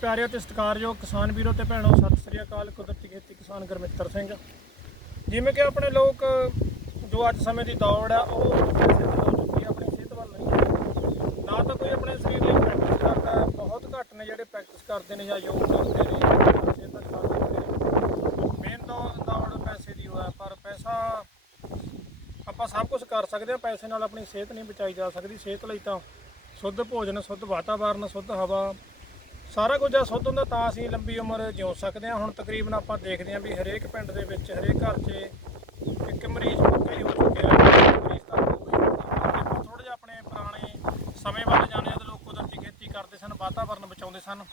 ਪਿਆਰੇ ਤੇ ਸਤਿਕਾਰਯੋਗ ਕਿਸਾਨ ਵੀਰੋ ਤੇ ਭੈਣੋ, ਸਤਿ ਸ੍ਰੀ ਅਕਾਲ, ਕੁਦਰਤੀ ਖੇਤੀ ਕਿਸਾਨ ਗੁਰਮਿੱਤਰ ਸਿੰਘ। ਜਿਵੇਂ ਕਿ ਆਪਣੇ ਲੋਕ, ਜੋ ਅੱਜ ਸਮੇਂ ਦੀ ਦੌੜ ਆ, ਉਹ ਸਿੱਧ ਆਪਣੀ ਸਿਹਤ ਵੱਲ ਨਹੀਂ ਨਾ ਤਾਂ ਕੋਈ ਆਪਣੇ ਸਰੀਰ ਲਈ ਪ੍ਰੈਕਟਿਸ ਕਰਦਾ ਬਹੁਤ ਘੱਟ ਨੇ ਜਿਹੜੇ ਪ੍ਰੈਕਟਿਸ ਕਰਦੇ ਨੇ ਜਾਂ ਯੋਗ ਕਰਦੇ ਨੇ ਸਿਹਤ ਦਾ ਖਿਆਲ ਰੱਖਦੇ ਨੇ। ਮੇਨ ਤਾਂ ਦੌੜ ਪੈਸੇ ਦੀ ਹੋਇਆ ਪਰ ਪੈਸਾ ਆਪਾਂ ਸਭ ਕੁਝ ਕਰ ਸਕਦੇ ਹਾਂ, ਪੈਸੇ ਨਾਲ ਆਪਣੀ ਸਿਹਤ ਨਹੀਂ ਬਚਾਈ ਜਾ ਸਕਦੀ। ਸਿਹਤ ਲਈ ਤਾਂ ਸ਼ੁੱਧ ਭੋਜਨ, ਸ਼ੁੱਧ ਵਾਤਾਵਰਨ, ਸ਼ੁੱਧ ਹਵਾ ਸਾਰਾ ਕੁਝ ਆ ਸ਼ੁੱਧ ਹੁੰਦਾ ਤਾਂ ਅਸੀਂ ਲੰਬੀ ਉਮਰ ਜਿਉ ਸਕਦੇ ਹਾਂ। ਹੁਣ ਤਕਰੀਬਨ ਆਪਾਂ ਦੇਖਦੇ ਹਾਂ ਵੀ ਹਰੇਕ ਪਿੰਡ ਦੇ ਵਿੱਚ, ਹਰੇਕ ਘਰ 'ਚ ਇੱਕ ਮਰੀਜ਼ ਪੱਕਾ ਹੀ ਹੋ ਚੁੱਕਿਆ ਹੈ। ਮਰੀਜ਼ ਤਾਂ ਥੋੜਾ ਜਿਹਾ ਆਪਣੇ ਪੁਰਾਣੇ ਸਮੇਂ ਵੱਲ ਜਾਂਦੇ ਹਾਂ ਤਾਂ ਲੋਕ ਕੁਦਰਤੀ ਖੇਤੀ ਕਰਦੇ ਸਨ, ਵਾਤਾਵਰਨ ਬਚਾਉਂਦੇ ਸਨ।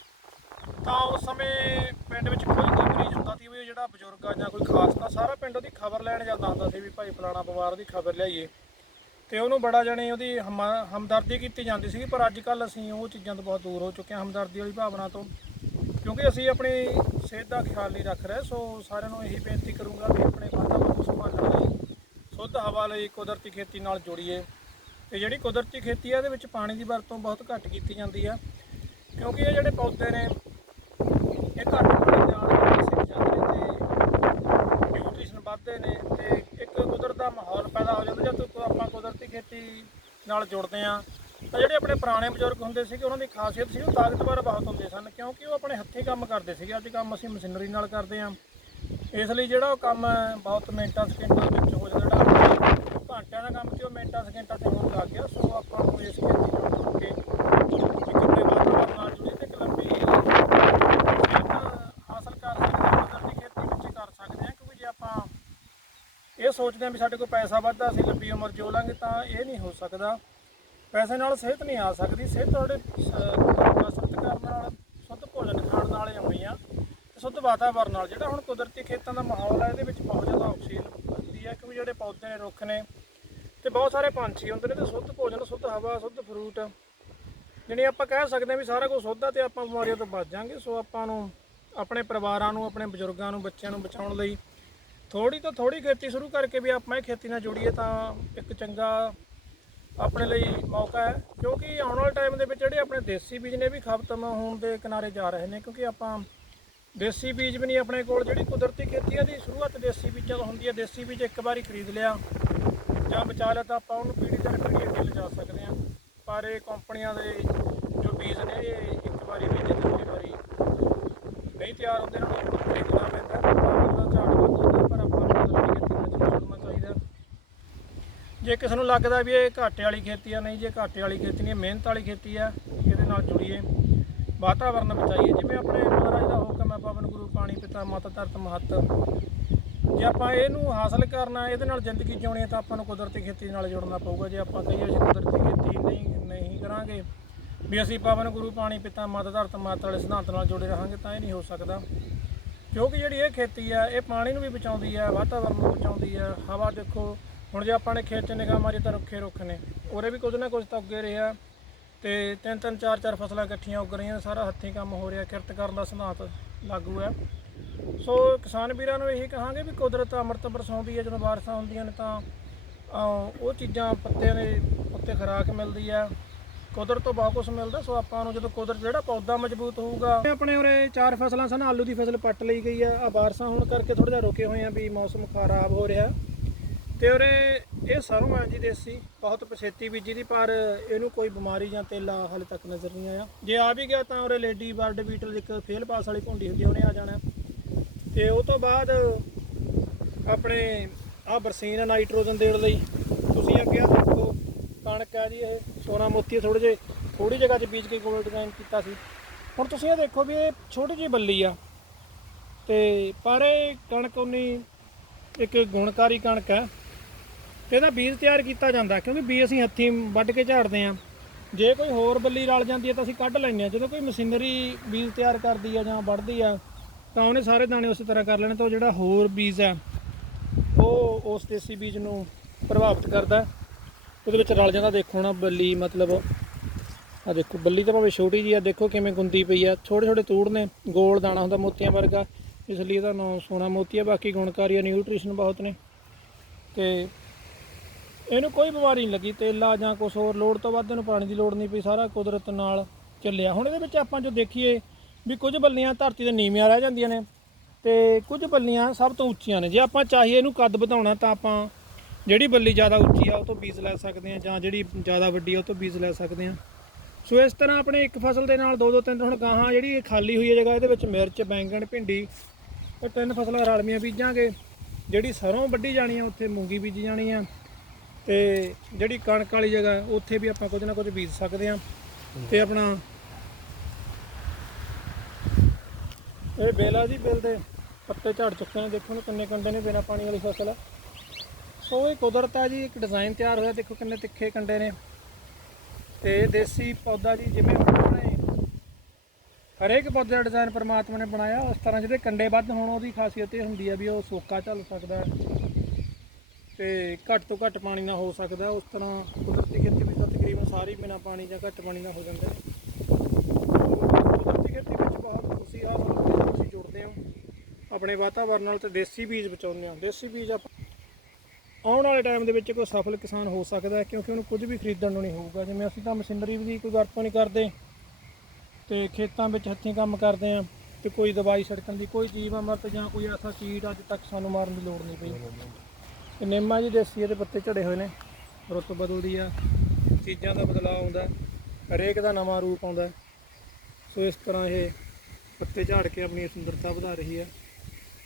ਤਾਂ ਉਸ ਸਮੇਂ ਪਿੰਡ ਵਿੱਚ ਕੋਈ ਕੋਈ ਮਰੀਜ਼ ਹੁੰਦਾ ਸੀ ਵੀ ਜਿਹੜਾ ਬਜ਼ੁਰਗ ਆ ਜਾਂ ਕੋਈ ਖਾਸ ਤਾਂ ਸਾਰਾ ਪਿੰਡ ਉਹਦੀ ਖਬਰ ਲੈਣ ਜਾਂਦਾ ਹੁੰਦਾ ਸੀ ਵੀ ਭਾਈ ਫਲਾਣਾ ਬਿਮਾਰ ਦੀ ਖਬਰ ਲਿਆਈਏ। ਤੇ ਉਹਨੂੰ ਬੜਾ ਜਣੇ ਉਹਦੀ ਹਮਾ- ਹਮਦਰਦੀ ਕੀਤੀ ਜਾਂਦੀ ਸੀ ਪਰ ਅੱਜ ਕੱਲ ਅਸੀਂ ਉਹ ਚੀਜ਼ਾਂ ਤੋਂ ਬਹੁਤ ਦੂਰ ਹੋ ਚੁੱਕੇ ਹਾਂ, ਹਮਦਰਦੀ ਵਾਲੀ ਭਾਵਨਾ ਤੋਂ। ਕਿਉਂਕਿ ਅਸੀਂ ਆਪਣੀ ਸਿਹਤ ਦਾ ਖਿਆਲ ਨਹੀਂ ਰੱਖ ਰਹੇ, ਸੋ ਸਾਰਿਆਂ ਨੂੰ ਇਹੀ ਬੇਨਤੀ ਕਰੂੰਗਾ ਕਿ ਆਪਣੇ ਵਾਤਾਵਰਨ ਨੂੰ ਸੰਭਾਲਣ ਲਈ ਸ਼ੁੱਧ ਹਵਾ ਲਈ ਕੁਦਰਤੀ ਖੇਤੀ ਨਾਲ ਜੁੜੀਏ। ਤੇ ਜਿਹੜੀ ਕੁਦਰਤੀ ਖੇਤੀ ਹੈ ਇਹਦੇ ਵਿੱਚ ਪਾਣੀ ਦੀ ਵਰਤੋਂ ਬਹੁਤ ਘੱਟ ਕੀਤੀ ਜਾਂਦੀ ਆ। ਕਿਉਂਕਿ ਇਹ ਜਿਹੜੇ ਪੌਦੇ ਨੇ ਇਹ ਘੱਟ ਪਾਣੀ ਨਾਲ ਸਿੱਖ ਜਾਂਦੇ ਨੇ ਤੇ ਨਿਊਟ੍ਰੀਸ਼ਨ ਵੱਧਦੇ ਨੇ ਤੇ ਇੱਕ ਕੁਦਰਤ ਦਾ ਮਾਹੌਲ ਪੈਦਾ ਹੋ ਜਾਂਦਾ ਜਦ ਆਪਾਂ ਕੁਦਰਤੀ ਖੇਤੀ ਨਾਲ ਜੁੜਦੇ ਆ ਤਾਂ ਜਿਹੜੇ ਆਪਣੇ ਪੁਰਾਣੇ ਬਜ਼ੁਰਗ ਹੁੰਦੇ ਸੀਗੇ, ਉਹਨਾਂ ਦੀ ਖਾਸੀਅਤ ਸੀ, ਉਹ ਤਾਕਤਵਰ ਬਹੁਤ ਹੁੰਦੇ ਸਨ, ਕਿਉਂਕਿ ਉਹ ਆਪਣੇ ਹੱਥੀਂ ਕੰਮ ਕਰਦੇ ਸੀਗੇ। ਅੱਜ ਕੰਮ ਅਸੀਂ ਮਸ਼ੀਨਰੀ ਨਾਲ ਕਰਦੇ ਆ ਇਸ ਲਈ ਜਿਹੜਾ ਉਹ ਕੰਮ ਬਹੁਤ ਮਿੰਟਾਂ, ਸਕਿੰਟਾਂ ਵਿੱਚ ਹੋ ਜਾਂਦਾ। ਜਿਹੜਾ ਘੰਟਿਆਂ ਦਾ ਕੰਮ ਸੀ ਉਹ ਮਿੰਟਾਂ, ਸਕਿੰਟਾਂ ਤੇ ਹੋਣ ਲੱਗ ਗਿਆ। ਸੋ ਆਪਾਂ ਨੂੰ ਇਸ ਖੇਤੀ ਨਾਲ ਜੁੜ ਕੇ ਇੱਕ ਆਪਣੇ ਵਾਤਾਵਰਨ ਨਾਲ ਜੁੜੇ ਤੇ ਇੱਕ ਲੰਬੀ ਸਿਹਤ ਹਾਸਲ ਕਰ ਸਕਦੇ ਹਾਂ ਕੁਦਰਤੀ ਖੇਤੀ ਵਿੱਚ ਕਰ ਸਕਦੇ ਹਾਂ ਕਿਉਂਕਿ ਜੇ ਆਪਾਂ ਇਹ ਸੋਚਦੇ ਹਾਂ ਵੀ ਸਾਡੇ ਕੋਲ ਪੈਸਾ ਵੱਧਦਾ, ਅਸੀਂ ਲੰਬੀ ਉਮਰ ਜਿਉ ਲਾਂਗੇ, ਤਾਂ ਇਹ ਨਹੀਂ ਹੋ ਸਕਦਾ। ਪੈਸੇ ਨਾਲ ਸਿਹਤ ਨਹੀਂ ਆ ਸਕਦੀ। ਸਿਹਤ ਤੁਹਾਡੇ ਸ- ਕਸਰਤ ਕਰਨ ਨਾਲ, ਸ਼ੁੱਧ ਭੋਜਨ ਖਾਣ ਨਾਲ ਹੀ ਆਉਣੀ ਆ ਤੇ ਸ਼ੁੱਧ ਵਾਤਾਵਰਨ ਨਾਲ। ਜਿਹੜਾ ਹੁਣ ਕੁਦਰਤੀ ਖੇਤਾਂ ਦਾ ਮਾਹੌਲ ਹੈ ਇਹਦੇ ਵਿੱਚ ਬਹੁਤ ਜ਼ਿਆਦਾ ਆਕਸੀਜਨ ਹੁੰਦੀ ਹੈ ਕਿਉਂਕਿ ਜਿਹੜੇ ਪੌਦੇ ਨੇ, ਰੁੱਖ ਨੇ, ਤੇ ਬਹੁਤ ਸਾਰੇ ਪੰਛੀ ਹੁੰਦੇ ਨੇ, ਤੇ ਸ਼ੁੱਧ ਭੋਜਨ, ਸ਼ੁੱਧ ਹਵਾ, ਸ਼ੁੱਧ ਫਰੂਟ ਜਿਹੜੀ ਆਪਾਂ ਕਹਿ ਸਕਦੇ ਹਾਂ ਵੀ ਸਾਰਾ ਕੁਝ ਸ਼ੁੱਧ ਆ ਤੇ ਆਪਾਂ ਬਿਮਾਰੀਆਂ ਤੋਂ ਬਚ ਜਾਾਂਗੇ। ਸੋ ਆਪਾਂ ਨੂੰ, ਆਪਣੇ ਪਰਿਵਾਰਾਂ ਨੂੰ, ਆਪਣੇ ਬਜ਼ੁਰਗਾਂ ਨੂੰ, ਬੱਚਿਆਂ ਨੂੰ ਬਚਾਉਣ ਲਈ ਥੋੜੀ ਤੋਂ ਥੋੜੀ ਖੇਤੀ ਸ਼ੁਰੂ ਕਰਕੇ ਵੀ ਆਪਾਂ ਇਹ ਖੇਤੀ ਨਾਲ ਜੁੜੀਏ ਤਾਂ ਇੱਕ ਚੰਗਾ ਆਪਣੇ ਲਈ ਮੌਕਾ ਹੈ। ਕਿਉਂਕਿ ਆਉਣ ਵਾਲੇ ਟਾਈਮ ਦੇ ਵਿੱਚ ਜਿਹੜੇ ਆਪਣੇ ਦੇਸੀ ਬੀਜ ਨੇ ਇਹ ਵੀ ਖਤਮ ਹੋਣ ਦੇ ਕਿਨਾਰੇ ਜਾ ਰਹੇ ਨੇ, ਕਿਉਂਕਿ ਆਪਾਂ ਦੇਸੀ ਬੀਜ ਵੀ ਨਹੀਂ ਆਪਣੇ ਕੋਲ, ਜਿਹੜੀ ਕੁਦਰਤੀ ਖੇਤੀ ਆ ਦੀ ਸ਼ੁਰੂਆਤ ਦੇਸੀ ਬੀਜਾਂ ਤੋਂ ਹੁੰਦੀ ਹੈ। ਦੇਸੀ ਬੀਜ ਇੱਕ ਵਾਰੀ ਖਰੀਦ ਲਿਆ ਜਾਂ ਬਚਾ ਲਿਆ ਤਾਂ ਆਪਾਂ ਉਹਨੂੰ ਪੀੜ੍ਹੀ ਦਰ ਪੀੜ੍ਹੀ ਅੱਗੇ ਲਿਜਾ ਸਕਦੇ ਹਾਂ। ਪਰ ਇਹ ਕੰਪਨੀਆਂ ਦੇ ਜੋ ਬੀਜ ਨੇ, ਇਹ ਇੱਕ ਵਾਰੀ ਬੀਜੇ ਤੇ ਦੂਜੀ ਵਾਰੀ ਨਹੀਂ ਤਿਆਰ ਹੁੰਦੇ ਇਹਨਾਂ ਨੂੰ ਖਰੀਦਣਾ ਪੈਂਦਾ ਉਹਦਾ ਝਾੜ ਵੱਧ ਹੁੰਦਾ ਪਰ ਆਪਾਂ ਨੂੰ ਕੁਦਰਤੀ ਖੇਤੀ ਨਾਲ ਜ਼ਰੂਰ ਜੁੜਨਾ ਚਾਹੀਦਾ ਜੇ ਕਿਸੇ ਨੂੰ ਲੱਗਦਾ ਵੀ ਇਹ ਘਾਟੇ ਵਾਲੀ ਖੇਤੀ ਆ, ਨਹੀਂ ਜੇ ਘਾਟੇ ਵਾਲੀ ਖੇਤੀ ਨਹੀਂ, ਇਹ ਮਿਹਨਤ ਵਾਲੀ ਖੇਤੀ ਆ, ਇਹਦੇ ਨਾਲ ਜੁੜੀਏ। ਵਾਤਾਵਰਨ ਬਚਾਈਏ, ਜਿਵੇਂ ਆਪਣੇ ਮਹਾਰਾਜ ਦਾ ਹੁਕਮ ਹੈ ਪਵਨ ਗੁਰੂ, ਪਾਣੀ, ਪਿਤਾ, ਮਾਤਾ, ਧਰਤ, ਮਹੱਤ। ਜੇ ਆਪਾਂ ਇਹਨੂੰ ਹਾਸਲ ਕਰਨਾ, ਇਹਦੇ ਨਾਲ ਜ਼ਿੰਦਗੀ ਜਿਉਣੀ ਹੈ ਤਾਂ ਆਪਾਂ ਨੂੰ ਕੁਦਰਤੀ ਖੇਤੀ ਨਾਲ ਜੁੜਨਾ ਪਊਗਾ। ਜੇ ਆਪਾਂ ਕਹੀਏ ਅਸੀਂ ਕੁਦਰਤੀ ਖੇਤੀ ਨਹੀਂ ਨਹੀਂ ਕਰਾਂਗੇ, ਵੀ ਅਸੀਂ ਪਵਨ ਗੁਰੂ, ਪਾਣੀ, ਪਿਤਾ, ਮਾਤਾ, ਧਰਤ ਮਾਤਾ ਵਾਲੇ ਸਿਧਾਂਤ ਨਾਲ ਜੁੜੇ ਰਹਾਂਗੇ, ਤਾਂ ਇਹ ਨਹੀਂ ਹੋ ਸਕਦਾ। ਕਿਉਂਕਿ ਜਿਹੜੀ ਇਹ ਖੇਤੀ ਆ, ਇਹ ਪਾਣੀ ਨੂੰ ਵੀ ਬਚਾਉਂਦੀ ਆ, ਵਾਤਾਵਰਨ ਨੂੰ ਬਚਾਉਂਦੀ ਆ। ਹਵਾ ਦੇਖੋ ਹੁਣ ਜੇ ਆਪਾਂ ਨੇ ਖੇਤ 'ਚ ਨਿਗਾਹ ਮਾਰੀ ਤਾਂ ਰੁੱਖੇ ਰੁੱਖ ਨੇ। ਉਰੇ ਵੀ ਕੁਝ ਨਾ ਕੁਝ ਤਾਂ ਉੱਗੇ ਰਿਹਾ। ਤੇ ਤਿੰਨ ਤਿੰਨ ਚਾਰ ਚਾਰ ਫਸਲਾਂ ਇਕੱਠੀਆਂ ਉੱਗ ਰਹੀਆਂ ਸਾਰਾ ਹੱਥੀਂ ਕੰਮ ਹੋ ਰਿਹਾ, ਕਿਰਤ ਕਰਨ ਦਾ ਸਿਧਾਂਤ ਲਾਗੂ ਹੈ। ਸੋ ਕਿਸਾਨ ਵੀਰਾਂ ਨੂੰ ਇਹੀ ਕਹਾਂਗੇ ਵੀ ਕੁਦਰਤ ਅੰਮ੍ਰਿਤ ਬਰਸਾਉਂਦੀ ਹੈ, ਜਦੋਂ ਬਾਰਿਸ਼ਾਂ ਹੁੰਦੀਆਂ ਨੇ ਤਾਂ ਉਹ ਚੀਜ਼ਾਂ ਪੱਤਿਆਂ ਦੇ ਉੱਤੇ ਖੁਰਾਕ ਮਿਲਦੀ ਹੈ। ਕੁਦਰਤ ਤੋਂ ਬਹੁਤ ਕੁਝ ਮਿਲਦਾ, ਸੋ ਆਪਾਂ ਨੂੰ ਜਦੋਂ ਕੁਦਰਤ, ਜਿਹੜਾ ਪੌਦਾ ਮਜ਼ਬੂਤ ਹੋਊਗਾ। ਆਪਣੇ ਉਰੇ ਚਾਰ ਫਸਲਾਂ ਸਨ, ਆਲੂ ਦੀ ਫਸਲ ਪੱਟ ਲਈ ਗਈ ਆ ਆ ਬਾਰਿਸ਼ਾਂ ਹੋਣ ਕਰਕੇ ਥੋੜਾ ਜਿਹਾ ਰੁਕੇ ਹੋਏ ਆ ਵੀ ਮੌਸਮ ਖਰਾਬ ਹੋ ਰਿਹਾ। ਤੇ ਉਰੇ ਇਹ ਸਰੋਂ ਹੈ ਜੀ ਦੇਸੀ, ਬਹੁਤ ਪਛੇਤੀ ਬੀਜੀ ਦੀ, ਪਰ ਇਹਨੂੰ ਕੋਈ ਬਿਮਾਰੀ ਜਾਂ ਤੇਲਾ ਹਾਲੇ ਤੱਕ ਨਜ਼ਰ ਨਹੀਂ ਆਇਆ। ਜੇ ਆ ਵੀ ਗਿਆ ਤਾਂ ਉਰੇ ਲੇਡੀ ਬਰਡ ਬੀਟਲ ਇੱਕ ਫੇਲ ਪਾਸ ਵਾਲੀ ਭੁੰਡੀ ਹੁੰਦੀ ਉਹਨੇ ਆ ਜਾਣਾ। ਤੇ ਉਹ ਤੋਂ ਬਾਅਦ ਆਪਣੇ ਆ ਬਰਸੀਨ ਨਾਈਟ੍ਰੋਜਨ ਦੇਣ ਲਈ ਤੁਸੀਂ ਅੱਗੇ ਆ ਦੇਖੋ, ਕਣਕ ਆ ਜੀ ਇਹ, ਸੋਨਾ ਮੋਤੀ ਥੋੜੇ ਜਿਹੇ ਥੋੜੀ ਜਗ੍ਹਾ 'ਚ ਬੀਜ ਕੇ ਗੋਲ ਡਿਜ਼ਾਈਨ ਕੀਤਾ ਸੀ। ਹੁਣ ਤੁਸੀਂ ਇਹ ਦੇਖੋ ਵੀ ਇਹ ਛੋਟੀ ਜਿਹੀ ਬੱਲੀ ਆ। ਤੇ ਪਰ ਇਹ ਕਣਕ ਉਨੀ ਇੱਕ ਗੁਣਕਾਰੀ ਕਣਕ ਹੈ ਇਹਦਾ ਬੀਜ ਤਿਆਰ ਕੀਤਾ ਜਾਂਦਾ, ਕਿਉਂਕਿ ਬੀਜ ਅਸੀਂ ਹੱਥੀਂ ਵੱਢ ਕੇ ਝਾੜਦੇ ਆ ਜੇ ਕੋਈ ਹੋਰ ਬੱਲੀ ਰਲ ਜਾਂਦੀ ਹੈ ਤਾਂ ਅਸੀਂ ਕੱਢ ਲੈਂਦੇ ਆ ਜਦੋਂ ਕੋਈ ਮਸ਼ੀਨਰੀ ਬੀਜ ਤਿਆਰ ਕਰਦੀ ਆ ਜਾਂ ਵੱਢਦੀ ਆ ਤਾਂ ਉਹਨੇ ਸਾਰੇ ਦਾਣੇ ਉਸੇ ਤਰ੍ਹਾਂ ਕਰ ਲੈਣੇ ਤਾਂ ਉਹ ਜਿਹੜਾ ਹੋਰ ਬੀਜ ਆ ਉਹ ਉਸ ਦੇਸੀ ਬੀਜ ਨੂੰ ਪ੍ਰਭਾਵਿਤ ਕਰਦਾ ਉਹਦੇ ਵਿੱਚ ਰਲ ਜਾਂਦਾ, ਦੇਖੋ ਨਾ ਬੱਲੀ ਮਤਲਬ ਆ ਦੇਖੋ, ਬੱਲੀ ਤਾਂ ਭਾਵੇਂ ਛੋਟੀ ਜੀ ਆ ਦੇਖੋ ਕਿਵੇਂ ਗੁੰਦੀ ਪਈ ਆ ਛੋਟੇ ਛੋਟੇ ਤੂੜ ਨੇ, ਗੋਲ ਦਾਣਾ ਹੁੰਦਾ ਮੋਤੀਆਂ ਵਰਗਾ, ਇਸ ਲਈ ਇਹਦਾ ਨਾਮ ਸੋਨਾ ਮੋਤੀ ਆ ਬਾਕੀ ਗੁਣਕਾਰੀ ਆ ਨਿਊਟ੍ਰੀਸ਼ਨ ਬਹੁਤ ਨੇ। ਤੇ ਇਹਨੂੰ ਕੋਈ ਬਿਮਾਰੀ ਨਹੀਂ ਲੱਗੀ, ਤੇਲਾ ਜਾਂ ਕੁਝ ਹੋਰ, ਲੋੜ ਤੋਂ ਵੱਧ ਇਹਨੂੰ ਪਾਣੀ ਦੀ ਲੋੜ ਨਹੀਂ ਪਈ, ਸਾਰਾ ਕੁਦਰਤ ਨਾਲ ਚੱਲਿਆ। ਹੁਣ ਇਹਦੇ ਵਿੱਚ ਆਪਾਂ ਜੋ ਦੇਖੀਏ ਵੀ ਕੁਝ ਬੱਲੀਆਂ ਧਰਤੀ ਦੇ ਨੀਵੀਆਂ ਰਹਿ ਜਾਂਦੀਆਂ ਨੇ ਤੇ ਕੁਝ ਬੱਲੀਆਂ ਸਭ ਤੋਂ ਉੱਚੀਆਂ ਨੇ। ਜੇ ਆਪਾਂ ਚਾਹੀਏ ਇਹਨੂੰ ਕੱਦ ਵਧਾਉਣਾ, ਤਾਂ ਆਪਾਂ ਜਿਹੜੀ ਬੱਲੀ ਜ਼ਿਆਦਾ ਉੱਚੀ ਆ, ਉਹ ਤੋਂ ਬੀਜ ਲੈ ਸਕਦੇ ਆ ਜਾਂ ਜਿਹੜੀ ਜ਼ਿਆਦਾ ਵੱਡੀ ਆ, ਉਹ ਤੋਂ ਬੀਜ ਲੈ ਸਕਦੇ ਆ ਸੋ ਇਸ ਤਰ੍ਹਾਂ ਆਪਣੇ ਇੱਕ ਫਸਲ ਦੇ ਨਾਲ ਦੋ ਦੋ ਤਿੰਨ, ਹੁਣ ਗਾਹਾਂ ਜਿਹੜੀ ਇਹ ਖਾਲੀ ਹੋਈ ਹੈ ਜਗ੍ਹਾ, ਇਹਦੇ ਵਿੱਚ ਮਿਰਚ, ਬੈਂਗਣ, ਭਿੰਡੀ, ਇਹ ਤਿੰਨ ਫਸਲਾਂ ਰਲਮੀਆਂ ਬੀਜਾਂਗੇ। ਜਿਹੜੀ ਸਰੋਂ ਵੱਢੀ ਜਾਣੀ ਆ, ਉੱਥੇ ਮੂੰਗੀ ਬੀਜੀ ਜਾਣੀ ਆ। ਤੇ ਜਿਹੜੀ ਕਣਕ ਵਾਲੀ ਜਗ੍ਹਾ ਉੱਥੇ ਵੀ ਆਪਾਂ ਕੁਝ ਨਾ ਕੁਝ ਬੀਜ ਸਕਦੇ ਆ ਤੇ ਆਪਣਾ ਇਹ ਬੇਲਾ ਜੀ, ਬੇਲ ਦੇ ਪੱਤੇ ਝੜ ਚੁੱਕੇ ਨੇ, ਦੇਖੋ ਨਾ ਕਿੰਨੇ ਕੰਡੇ ਨੇ ਬਿਨਾ ਪਾਣੀ ਵਾਲੀ ਫਸਲ ਆ। ਸੋ ਇਹ ਕੁਦਰਤ ਆ ਜੀ, ਇੱਕ ਡਿਜ਼ਾਈਨ ਤਿਆਰ ਹੋਇਆ, ਦੇਖੋ ਕਿੰਨੇ ਤਿੱਖੇ ਕੰਡੇ ਨੇ ਤੇ ਦੇਸੀ ਪੌਦਾ ਜੀ, ਜਿਵੇਂ ਹਰੇਕ ਪੌਦੇ ਦਾ ਡਿਜ਼ਾਈਨ ਪਰਮਾਤਮਾ ਨੇ ਬਣਾਇਆ ਉਸ ਤਰ੍ਹਾਂ ਜਿਹਦੇ ਕੰਡੇ ਵੱਧ ਹੋਣ, ਉਹਦੀ ਖਾਸੀਅਤ ਇਹ ਹੁੰਦੀ ਆ ਵੀ ਉਹ ਸੋਕਾ ਝੱਲ ਸਕਦਾ ਹੈ ਤੇ ਘੱਟ ਤੋਂ ਘੱਟ ਪਾਣੀ ਨਾਲ ਹੋ ਸਕਦਾ, ਉਸ ਤਰ੍ਹਾਂ ਕੁਦਰਤੀ ਖੇਤੀ ਵਿੱਚ ਤਾਂ ਤਕਰੀਬਨ ਸਾਰੀ ਬਿਨਾ ਪਾਣੀ ਜਾਂ ਘੱਟ ਪਾਣੀ ਨਾਲ ਹੋ ਜਾਂਦਾ ਕੁਦਰਤੀ ਖੇਤੀ ਵਿੱਚ ਬਹੁਤ ਤੁਸੀਂ ਆਹ ਸਾਨੂੰ ਤੁਸੀਂ ਜੁੜਦੇ ਹੋ। ਆਪਣੇ ਵਾਤਾਵਰਣ ਨਾਲ ਤੇ ਦੇਸੀ ਬੀਜ ਬਚਾਉਂਦੇ ਹੋ। ਦੇਸੀ ਬੀਜ ਆਪਾਂ ਆਉਣ ਵਾਲੇ ਟਾਈਮ ਦੇ ਵਿੱਚ ਕੋਈ ਸਫਲ ਕਿਸਾਨ ਹੋ ਸਕਦਾ ਕਿਉਂਕਿ ਉਹਨੂੰ ਕੁਝ ਵੀ ਖਰੀਦਣ ਨੂੰ ਨਹੀਂ ਹੋਊਗਾ। ਜਿਵੇਂ ਅਸੀਂ ਤਾਂ ਮਸ਼ੀਨਰੀ ਦੀ ਕੋਈ ਵਰਤੋਂ ਨਹੀਂ ਕਰਦੇ ਤੇ ਖੇਤਾਂ ਵਿੱਚ ਹੱਥੀਂ ਕੰਮ ਕਰਦੇ ਆ ਤੇ ਕੋਈ ਦਵਾਈ ਛਿੜਕਣ ਦੀ ਕੋਈ ਜੀਵ ਅਮਰਤ ਜਾਂ ਕੋਈ ਐਸਾ ਕੀਟ ਅੱਜ ਤੱਕ ਸਾਨੂੰ ਮਾਰਨ ਦੀ ਲੋੜ ਨਹੀਂ ਪਈ। ਤੇ ਨਿੰਮਾ ਜੀ ਦੇਸੀ ਇਹਦੇ ਪੱਤੇ ਝੜੇ ਹੋਏ ਨੇ। ਰੁੱਤ ਬਦਲਦੀ ਆ, ਚੀਜ਼ਾਂ ਦਾ ਬਦਲਾਅ ਆਉਂਦਾ ਹਰੇਕ ਦਾ ਨਵਾਂ ਰੂਪ ਆਉਂਦਾ ਸੋ ਇਸ ਤਰ੍ਹਾਂ ਇਹ ਪੱਤੇ ਝਾੜ ਕੇ ਆਪਣੀ ਸੁੰਦਰਤਾ ਵਧਾ ਰਹੀ ਹੈ।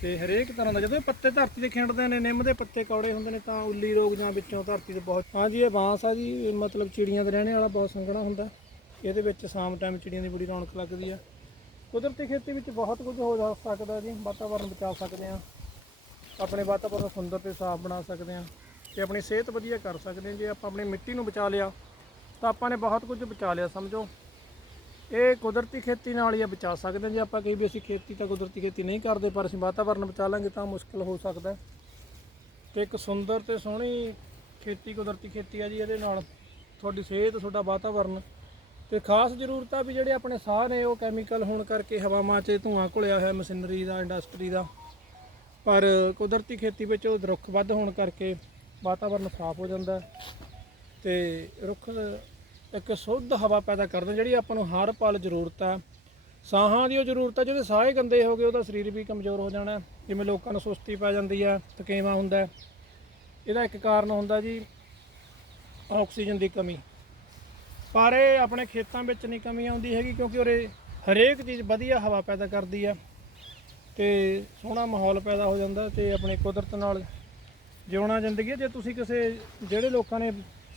ਤੇ ਹਰੇਕ ਤਰ੍ਹਾਂ ਦਾ, ਜਦੋਂ ਪੱਤੇ ਧਰਤੀ ਤੇ ਖਿੰਡਦੇ ਨੇ, ਨਿੰਮ ਦੇ ਪੱਤੇ ਕੌੜੇ ਹੁੰਦੇ ਨੇ, ਤਾਂ ਉੱਲੀ ਰੋਗ ਜਾਂ ਵਿੱਚੋਂ ਧਰਤੀ ਤੇ ਬਹੁਤ ਹਾਂਜੀ ਇਹ ਬਾਂਸ ਆ ਜੀ ਮਤਲਬ ਚਿੜੀਆਂ ਦੇ ਰਹਿਣੇ ਵਾਲਾ ਬਹੁਤ ਸੰਘਣਾ ਹੁੰਦਾ ਇਹਦੇ ਵਿੱਚ ਸ਼ਾਮ ਟਾਈਮ ਚਿੜੀਆਂ ਦੀ ਬੜੀ ਰੌਣਕ ਲੱਗਦੀ ਆ। ਕੁਦਰਤੀ ਖੇਤੀ ਵਿੱਚ ਬਹੁਤ ਕੁਝ ਹੋ ਜਾ ਸਕਦਾ ਜੀ, ਵਾਤਾਵਰਨ ਬਚਾ ਸਕਦੇ ਆ ਆਪਣੇ ਵਾਤਾਵਰਨ ਨੂੰ ਸੁੰਦਰ ਤੇ ਸਾਫ਼ ਬਣਾ ਸਕਦੇ ਹਾਂ ਤੇ ਆਪਣੀ ਸਿਹਤ ਵਧੀਆ ਕਰ ਸਕਦੇ ਹਾਂ। ਜੇ ਆਪਾਂ ਆਪਣੀ ਮਿੱਟੀ ਨੂੰ ਬਚਾ ਲਿਆ, ਤਾਂ ਆਪਾਂ ਨੇ ਬਹੁਤ ਕੁਝ ਬਚਾ ਲਿਆ, ਸਮਝੋ। ਇਹ ਕੁਦਰਤੀ ਖੇਤੀ ਨਾਲ ਹੀ ਆ, ਬਚਾ ਸਕਦੇ ਹਾਂ। ਜੇ ਆਪਾਂ ਕਹੀ ਵੀ ਅਸੀਂ ਖੇਤੀ ਤਾਂ ਕੁਦਰਤੀ ਖੇਤੀ ਨਹੀਂ ਕਰਦੇ, ਪਰ ਅਸੀਂ ਵਾਤਾਵਰਨ ਬਚਾ ਲਾਂਗੇ ਤਾਂ ਮੁਸ਼ਕਲ ਹੋ ਸਕਦਾ ਹੈ। ਤੇ ਇੱਕ ਸੁੰਦਰ ਤੇ ਸੋਹਣੀ ਖੇਤੀ, ਕੁਦਰਤੀ ਖੇਤੀ ਆ ਜੀ, ਇਹਦੇ ਨਾਲ ਤੁਹਾਡੀ ਸਿਹਤ, ਤੁਹਾਡਾ ਵਾਤਾਵਰਨ ਤੇ ਖਾਸ ਜ਼ਰੂਰਤ ਆ ਵੀ ਜਿਹੜੇ ਆਪਣੇ ਸਾਹ ਨੇ, ਉਹ ਕੈਮੀਕਲ ਹੋਣ ਕਰਕੇ ਹਵਾਵਾਂ 'ਚ ਧੂਆਂ ਘੁਲਿਆ ਹੋਇਆ, ਮਸ਼ੀਨਰੀ ਦਾ ਇੰਡਸਟਰੀ ਦਾ ਪਰ ਕੁਦਰਤੀ ਖੇਤੀ ਵਿੱਚ ਉਹ ਰੁੱਖ ਵੱਧ ਹੋਣ ਕਰਕੇ ਵਾਤਾਵਰਨ ਸਾਫ਼ ਹੋ ਜਾਂਦਾ ਹੈ ਤੇ ਰੁੱਖ ਇੱਕ ਸ਼ੁੱਧ ਹਵਾ ਪੈਦਾ ਕਰਦੇ ਜਿਹੜੀ ਆਪਾਂ ਨੂੰ ਹਰ ਪਲ ਜ਼ਰੂਰਤ ਹੈ। ਸਾਹਾਂ ਦੀ ਉਹ ਜ਼ਰੂਰਤ ਹੈ ਜਿਹਦੇ ਸਾਹ ਗੰਦੇ ਹੋ ਗਏ, ਉਹਦਾ ਸਰੀਰ ਵੀ ਕਮਜ਼ੋਰ ਹੋ ਜਾਣਾ ਜਿਵੇਂ ਲੋਕਾਂ ਨੂੰ ਸੁਸਤੀ ਪੈ ਜਾਂਦੀ ਹੈ, ਥਕੇਵਾਂ ਹੁੰਦਾ ਇਹਦਾ ਇੱਕ ਕਾਰਨ ਹੁੰਦਾ ਜੀ, ਆਕਸੀਜਨ ਦੀ ਕਮੀ। ਪਰ ਇਹ ਆਪਣੇ ਖੇਤਾਂ ਵਿੱਚ ਨਹੀਂ ਕਮੀ ਆਉਂਦੀ ਹੈਗੀ, ਕਿਉਂਕਿ ਉਰੇ ਹਰੇਕ ਚੀਜ਼ ਵਧੀਆ ਹਵਾ ਪੈਦਾ ਕਰਦੀ ਹੈ। ਤੇ ਸੋਹਣਾ ਮਾਹੌਲ ਪੈਦਾ ਹੋ ਜਾਂਦਾ ਤੇ ਆਪਣੇ ਕੁਦਰਤ ਨਾਲ ਜਿਉਣਾ ਜ਼ਿੰਦਗੀ ਜੇ ਤੁਸੀਂ ਕਿਸੇ, ਜਿਹੜੇ ਲੋਕਾਂ ਨੇ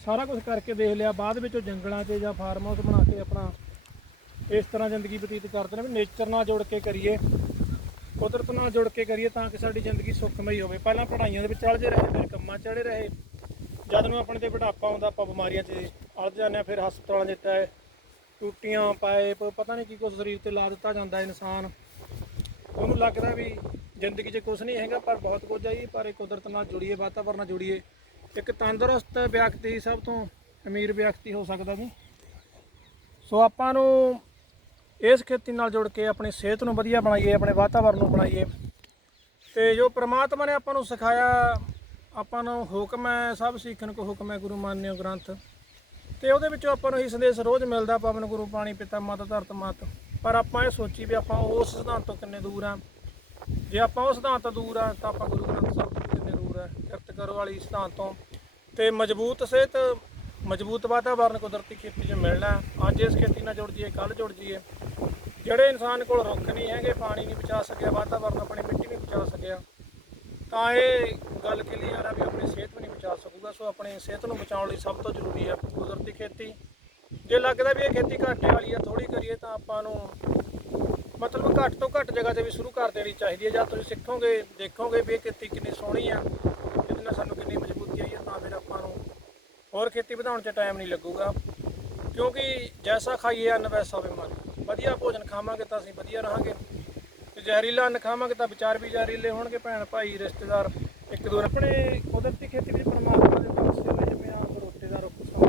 ਸਾਰਾ ਕੁਝ ਕਰਕੇ ਦੇਖ ਲਿਆ, ਬਾਅਦ ਵਿੱਚ ਉਹ ਜੰਗਲਾਂ 'ਚ ਜਾਂ ਫਾਰਮ ਹਾਊਸ ਬਣਾ ਕੇ ਆਪਣਾ ਇਸ ਤਰ੍ਹਾਂ ਜ਼ਿੰਦਗੀ ਬਤੀਤ ਕਰਦੇ ਨੇ ਵੀ ਨੇਚਰ ਨਾਲ ਜੁੜ ਕੇ ਕਰੀਏ, ਕੁਦਰਤ ਨਾਲ ਜੁੜ ਕੇ ਕਰੀਏ ਤਾਂ ਕਿ ਸਾਡੀ ਜ਼ਿੰਦਗੀ ਸੁਖਮਈ ਹੋਵੇ। ਪਹਿਲਾਂ ਪੜ੍ਹਾਈਆਂ ਦੇ ਵਿੱਚ ਅਲਝੇ ਰਹੇ, ਫਿਰ ਕੰਮਾਂ 'ਚ ਅੜੇ ਰਹੇ। ਜਦ ਨੂੰ ਆਪਣੇ ਤੇ ਬੁਢਾਪਾ ਆਉਂਦਾ ਆਪਾਂ ਬਿਮਾਰੀਆਂ 'ਚ ਅਲਝ ਜਾਂਦੇ ਹਾਂ, ਫਿਰ ਹਸਪਤਾਲਾਂ 'ਚ ਟੈ ਟੂਟੀਆਂ, ਪਾਈਪ, ਪਤਾ ਨਹੀਂ ਕੀ ਕੁਛ ਸਰੀਰ ਤੇ ਲਾ ਦਿੱਤਾ ਜਾਂਦਾ ਇਨਸਾਨ। ਉਹਨੂੰ ਲੱਗਦਾ ਵੀ ਜ਼ਿੰਦਗੀ 'ਚ ਕੁਝ ਨਹੀਂ ਹੈਗਾ, ਪਰ ਬਹੁਤ ਕੁਝ ਹੈ ਜੀ, ਪਰ ਇਹ ਕੁਦਰਤ ਨਾਲ ਜੁੜੀਏ, ਵਾਤਾਵਰਨ ਨਾਲ ਜੁੜੀਏ। ਇੱਕ ਤੰਦਰੁਸਤ ਵਿਅਕਤੀ ਸਭ ਤੋਂ ਅਮੀਰ ਵਿਅਕਤੀ ਹੋ ਸਕਦਾ ਜੀ। ਸੋ ਆਪਾਂ ਨੂੰ ਇਸ ਖੇਤੀ ਨਾਲ ਜੁੜ ਕੇ ਆਪਣੀ ਸਿਹਤ ਨੂੰ ਵਧੀਆ ਬਣਾਈਏ, ਆਪਣੇ ਵਾਤਾਵਰਨ ਨੂੰ ਬਣਾਈਏ। ਤੇ ਜੋ ਪ੍ਰਮਾਤਮਾ ਨੇ ਆਪਾਂ ਨੂੰ ਸਿਖਾਇਆ, ਆਪਾਂ ਨੂੰ ਹੁਕਮ ਹੈ, ਸਭ ਸਿੱਖਣ ਕੋ ਹੁਕਮ ਹੈ, ਗੁਰੂ ਮਾਨਿਓ ਗ੍ਰੰਥ। ਤੇ ਉਹਦੇ ਵਿੱਚੋਂ ਆਪਾਂ ਨੂੰ ਇਹ ਸੰਦੇਸ਼ ਰੋਜ਼ ਮਿਲਦਾ, ਪਵਨ ਗੁਰੂ, ਪਾਣੀ ਪਿਤਾ, ਮਾਤਾ ਧਰਤ, ਮਤ। ਪਰ ਆਪਾਂ ਇਹ ਸੋਚੀ ਵੀ ਆਪਾਂ ਉਸ ਸਿਧਾਂਤ ਤੋਂ ਕਿੰਨੇ ਦੂਰ ਆ ਜੇ ਆਪਾਂ ਉਸ ਸਿਧਾਂਤ ਤੋਂ ਦੂਰ ਆ ਤਾਂ ਆਪਾਂ ਗੁਰੂ ਗ੍ਰੰਥ ਸਾਹਿਬ ਤੋਂ ਕਿੰਨੇ ਦੂਰ ਆ ਕਿਰਤ ਕਰੋ ਵਾਲੀ ਸਿਧਾਂਤ ਤੋਂ। ਤੇ ਮਜ਼ਬੂਤ ਸਿਹਤ, ਮਜ਼ਬੂਤ ਵਾਤਾਵਰਨ ਕੁਦਰਤੀ ਖੇਤੀ 'ਚ ਮਿਲਣਾ ਅੱਜ ਇਸ ਖੇਤੀ ਨਾਲ ਜੁੜ ਜੀਏ ਕੱਲ ਜੁੜ ਜੀਏ ਜਿਹੜੇ ਇਨਸਾਨ ਕੋਲ ਰੁੱਖ ਨਹੀਂ ਹੈਗੇ, ਪਾਣੀ ਨਹੀਂ ਬਚਾ ਸਕਿਆ, ਵਾਤਾਵਰਨ ਆਪਣੀ ਮਿੱਟੀ ਨਹੀਂ ਬਚਾ ਸਕਿਆ, ਤਾਂ ਇਹ ਗੱਲ ਕਲੀਅਰ ਆ ਵੀ ਆਪਣੀ ਸਿਹਤ ਵੀ ਨਹੀਂ ਬਚਾ ਸਕੂਗਾ। ਸੋ ਆਪਣੀ ਸਿਹਤ ਨੂੰ ਬਚਾਉਣ ਲਈ ਸਭ ਤੋਂ ਜ਼ਰੂਰੀ ਹੈ ਕੁਦਰਤੀ ਖੇਤੀ। ਜੇ ਲੱਗਦਾ ਵੀ ਇਹ ਖੇਤੀ ਘਾਟੇ ਵਾਲੀ ਆ ਥੋੜੀ ਕਰੀਏ ਤਾਂ ਆਪਾਂ ਨੂੰ ਮਤਲਬ ਘੱਟ ਤੋਂ ਘੱਟ ਜਗ੍ਹਾ ਤੇ ਵੀ ਸ਼ੁਰੂ ਕਰ ਦੇਣੀ ਚਾਹੀਦੀ ਹੈ ਜਾਂ ਤੁਸੀਂ ਸਿੱਖੋਗੇ, ਦੇਖੋਗੇ ਵੀ ਇਹ ਖੇਤੀ ਕਿੰਨੀ ਸੋਹਣੀ ਆ ਇਹਦੇ ਨਾਲ ਸਾਨੂੰ ਕਿੰਨੀ ਮਜ਼ਬੂਤੀ ਆਈ ਆ, ਤਾਂ ਫਿਰ ਆਪਾਂ ਨੂੰ ਹੋਰ ਖੇਤੀ ਵਧਾਉਣ 'ਚ ਟਾਈਮ ਨਹੀਂ ਲੱਗੂਗਾ। ਕਿਉਂਕਿ ਜੈਸਾ ਖਾਈਏ, ਅੰਨ ਵੈਸਾ ਬਿਮਾਰੀ ਵਧੀਆ ਭੋਜਨ ਖਾਵਾਂਗੇ ਤਾਂ ਅਸੀਂ ਵਧੀਆ ਰਹਾਂਗੇ। ਤੇ ਜ਼ਹਿਰੀਲਾ ਅੰਨ ਖਾਵਾਂਗੇ ਤਾਂ ਵਿਚਾਰ ਵੀ ਜ਼ਹਿਰੀਲੇ ਹੋਣਗੇ। ਭੈਣ, ਭਾਈ, ਰਿਸ਼ਤੇਦਾਰ ਇੱਕ ਦੂਰ ਆਪਣੇ ਕੁਦਰਤੀ ਖੇਤੀ ਵਿੱਚ ਪਰਮਾਤਮਾ ਦੇ ਪਾਸੇ ਵਿੱਚ ਜਿਵੇਂ ਆਮ ਰੋਟੇ ਦਾ ਰੁੱਖ ਸਮਾਂ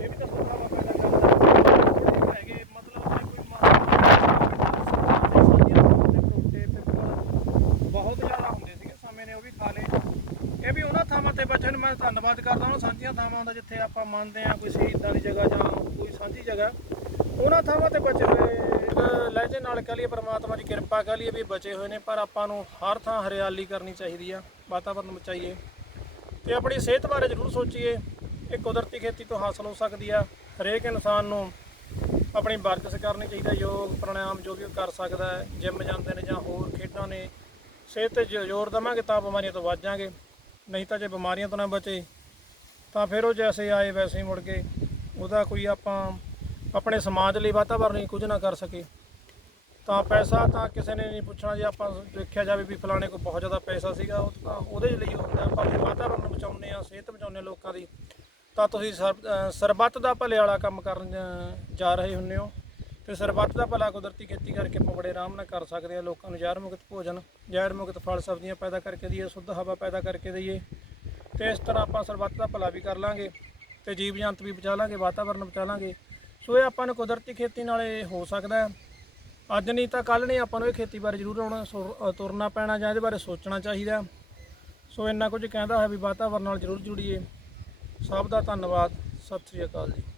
ਇਹ ਵੀ ਤਾਂ ਸੁਣਾਵਾ ਪੈਦਾ ਕਰਦਾ ਹੈ ਹੈਗੇ ਮਤਲਬ ਜੇ ਕੋਈ ਰੋਟੇ ਪਿੱਪਲ ਬਹੁਤ ਜ਼ਿਆਦਾ ਹੁੰਦੇ ਸੀਗੇ ਸਮੇਂ ਨੇ ਉਹ ਵੀ ਖਾ ਲਏ ਇਹ ਵੀ ਉਹਨਾਂ ਥਾਵਾਂ ਮੈਂ ਧੰਨਵਾਦ ਕਰਦਾ ਉਹਨਾਂ ਸਾਂਝੀਆਂ ਥਾਵਾਂ ਦਾ ਜਿੱਥੇ ਆਪਾਂ ਮੰਨਦੇ ਆ ਕੋਈ ਸ਼ਹੀਦਾਂ ਦੀ ਜਗ੍ਹਾ ਜਾਂ ਕੋਈ ਸਾਂਝੀ ਜਗ੍ਹਾ। ਉਹਨਾਂ ਥਾਵਾਂ ਤੇ ਬਚੇ ਹੋਏ ਲਹਿਜੇ ਨਾਲ ਕਹ ਲਈਏ, ਪ੍ਰਮਾਤਮਾ ਦੀ ਕਿਰਪਾ ਕਹ ਲਈਏ ਵੀ ਬਚੇ ਹੋਏ ਨੇ, ਪਰ ਆਪਾਂ ਨੂੰ ਹਰ ਥਾਂ ਹਰਿਆਲੀ ਕਰਨੀ ਚਾਹੀਦੀ ਆ, ਵਾਤਾਵਰਨ ਬਚਾਈਏ। ਤੇ ਆਪਣੀ ਸਿਹਤ ਬਾਰੇ ਜ਼ਰੂਰ ਸੋਚੀਏ, ਇਹ ਕੁਦਰਤੀ ਖੇਤੀ ਤੋਂ ਹਾਸਲ ਹੋ ਸਕਦੀ ਆ। ਹਰੇਕ ਇਨਸਾਨ ਨੂੰ ਆਪਣੀ ਵਰਜਿਸ਼ ਕਰਨੀ ਚਾਹੀਦਾ ਯੋਗ ਪ੍ਰਾਣਾਯਾਮ ਜੋ ਵੀ ਉਹ ਕਰ ਸਕਦਾ ਹੈ, ਜਿਮ ਜਾਂਦੇ ਨੇ ਜਾਂ ਹੋਰ ਖੇਡਾਂ ਨੇ, ਸਿਹਤ ਤੇ ਜੋ- ਜ਼ੋਰ ਦੇਵਾਂਗੇ ਤਾਂ ਬਿਮਾਰੀਆਂ ਤੋਂ ਬਚ ਜਾਾਂਗੇ ਨਹੀਂ ਤਾਂ ਜੇ ਬਿਮਾਰੀਆਂ ਤੋਂ ਨਾ ਬਚੇ, ਤਾਂ ਫਿਰ ਉਹ ਜੈਸੇ ਆਏ ਵੈਸੇ ਹੀ ਮੁੜ ਕੇ। ਉਹਦਾ ਕੋਈ ਆਪਾਂ, ਆਪਣੇ ਸਮਾਜ ਲਈ ਵਾਤਾਵਰਨ ਲਈ ਕੁਝ ਨਾ ਕਰ ਸਕੇ। ਤਾਂ ਪੈਸਾ ਤਾਂ ਕਿਸੇ ਨੇ ਨਹੀਂ ਪੁੱਛਣਾ, ਜੇ ਆਪਾਂ ਦੇਖਿਆ ਜਾਵੇ ਵੀ ਫਲਾਣੇ ਕੋਲ ਬਹੁਤ ਜ਼ਿਆਦਾ ਪੈਸਾ ਸੀਗਾ, ਉਹ ਤਾਂ ਉਹਦੇ ਲਈ ਹੁੰਦਾ, ਆਪਾਂ ਵਾਤਾਵਰਨ ਨੂੰ ਬਚਾਉਂਦੇ ਆ ਸਿਹਤ ਬਚਾਉਂਦੇ ਹਾਂ ਲੋਕਾਂ ਦੀ। ਤਾਂ ਤੁਸੀਂ ਸਰਬੱਤ ਦਾ ਭਲੇ ਵਾਲਾ ਕੰਮ ਕਰਨ ਜਾ- ਜਾ ਰਹੇ ਹੁੰਦੇ ਹੋ। ਤੇ ਸਰਬੱਤ ਦਾ ਭਲਾ ਕੁਦਰਤੀ ਖੇਤੀ ਕਰਕੇ ਆਪਾਂ ਬੜੇ ਆਰਾਮ ਨਾਲ ਕਰ ਸਕਦੇ ਆ ਲੋਕਾਂ ਨੂੰ ਜ਼ਹਿਰ ਮੁਕਤ ਭੋਜਨ, ਜ਼ਹਿਰ ਮੁਕਤ ਫਲ ਸਬਜ਼ੀਆਂ ਪੈਦਾ ਕਰਕੇ ਦਈਏ, ਸ਼ੁੱਧ ਹਵਾ ਪੈਦਾ ਕਰਕੇ ਦਈਏ ਤੇ ਇਸ ਤਰ੍ਹਾਂ ਆਪਾਂ ਸਰਬੱਤ ਦਾ ਭਲਾ ਵੀ ਕਰ ਲਾਂਗੇ ਤੇ ਜੀਵ ਜੰਤ ਵੀ ਬਚਾ ਲਾਂਗੇ, ਵਾਤਾਵਰਨ ਬਚਾ ਲਾਂਗੇ। ਸੋ ਇਹ ਆਪਾਂ ਨੂੰ ਕੁਦਰਤੀ ਖੇਤੀ ਨਾਲ ਇਹ ਹੋ ਸਕਦਾ ਅੱਜ ਨਹੀਂ ਤਾਂ ਕੱਲ ਨਹੀਂ ਆਪਾਂ ਨੂੰ ਇਹ ਖੇਤੀ ਬਾਰੇ ਜ਼ਰੂਰ ਆਉਣਾ, ਸੋ- ਤੁਰਨਾ ਪੈਣਾ ਜਾਂ ਇਹਦੇ ਬਾਰੇ ਸੋਚਣਾ ਚਾਹੀਦਾ ਸੋ ਇੰਨਾ ਕੁਝ ਕਹਿੰਦਾ ਹੈ ਵੀ ਵਾਤਾਵਰਨ ਨਾਲ ਜ਼ਰੂਰ ਜੁੜੀਏ। ਸਭ ਦਾ ਧੰਨਵਾਦ, ਸਤਿ ਸ੍ਰੀ ਅਕਾਲ ਜੀ।